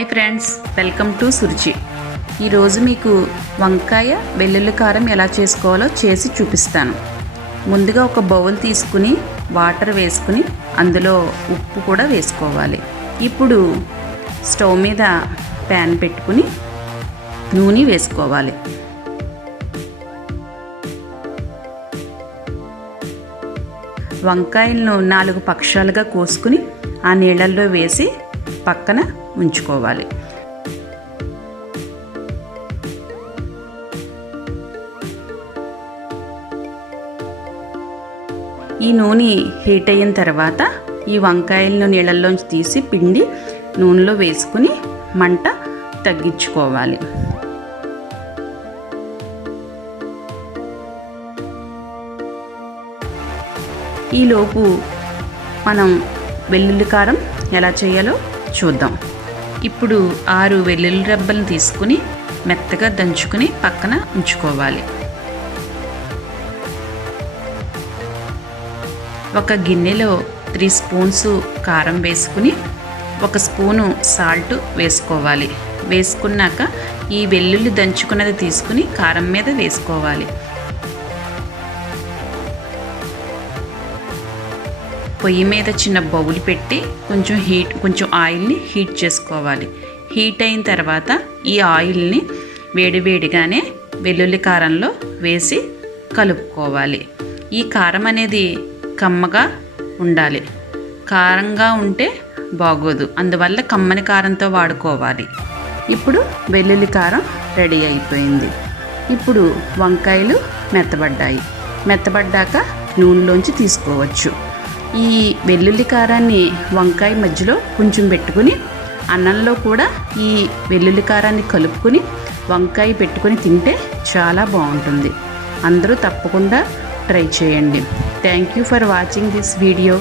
Hi friends, welcome to Suruchi. ఈరోజు మీకు వంకాయ వెల్లుల్లి కారం ఎలా చేసుకోవాలో చేసి చూపిస్తాను. ముందుగా ఒక బౌల్ తీసుకుని వాటర్ వేసుకుని అందులో ఉప్పు కూడా వేసుకోవాలి. ఇప్పుడు స్టవ్ మీద ప్యాన్ పెట్టుకుని నూనె వేసుకోవాలి. వంకాయలను 4 పక్షాలుగా కోసుకుని ఆ నీళ్ళల్లో వేసి పక్కన ఉంచుకోవాలి. ఈ నూనె హీట్ అయిన తర్వాత ఈ వంకాయలను నీళ్ళల్లోంచి తీసి పిండి నూనెలో వేసుకుని మంట తగ్గించుకోవాలి. ఈలోపు మనం వెల్లుల్లి కారం ఎలా చేయాలో చూద్దాం. ఇప్పుడు 6 వెల్లుల్లి రెబ్బలను తీసుకుని మెత్తగా దంచుకుని పక్కన ఉంచుకోవాలి. ఒక గిన్నెలో 3 స్పూన్స్ కారం వేసుకుని 1 స్పూను సాల్ట్ వేసుకోవాలి. వేసుకున్నాక ఈ వెల్లుల్లి దంచుకున్నది తీసుకుని కారం మీద వేసుకోవాలి. పొయ్యి మీద చిన్న బౌల్ పెట్టి కొంచెం ఆయిల్ని హీట్ చేసుకోవాలి. హీట్ అయిన తర్వాత ఈ ఆయిల్ని వేడివేడిగానే వెల్లుల్లి కారంలో వేసి కలుపుకోవాలి. ఈ కారం అనేది కమ్మగా ఉండాలి. కారంగా ఉంటే బాగోదు, అందువల్ల కమ్మని కారంతో వాడుకోవాలి. ఇప్పుడు వెల్లుల్లి కారం రెడీ అయిపోయింది. ఇప్పుడు వంకాయలు మెత్తబడ్డాక నూనెలోంచి తీసుకోవచ్చు. ఈ వెల్లుల్లి కారాన్ని వంకాయ మధ్యలో కొంచెం పెట్టుకుని అన్నంలో కూడా ఈ వెల్లుల్లి కారాన్ని కలుపుకుని వంకాయ పెట్టుకుని తింటే చాలా బాగుంటుంది. అందరూ తప్పకుండా ట్రై చేయండి. Thank you for watching this video.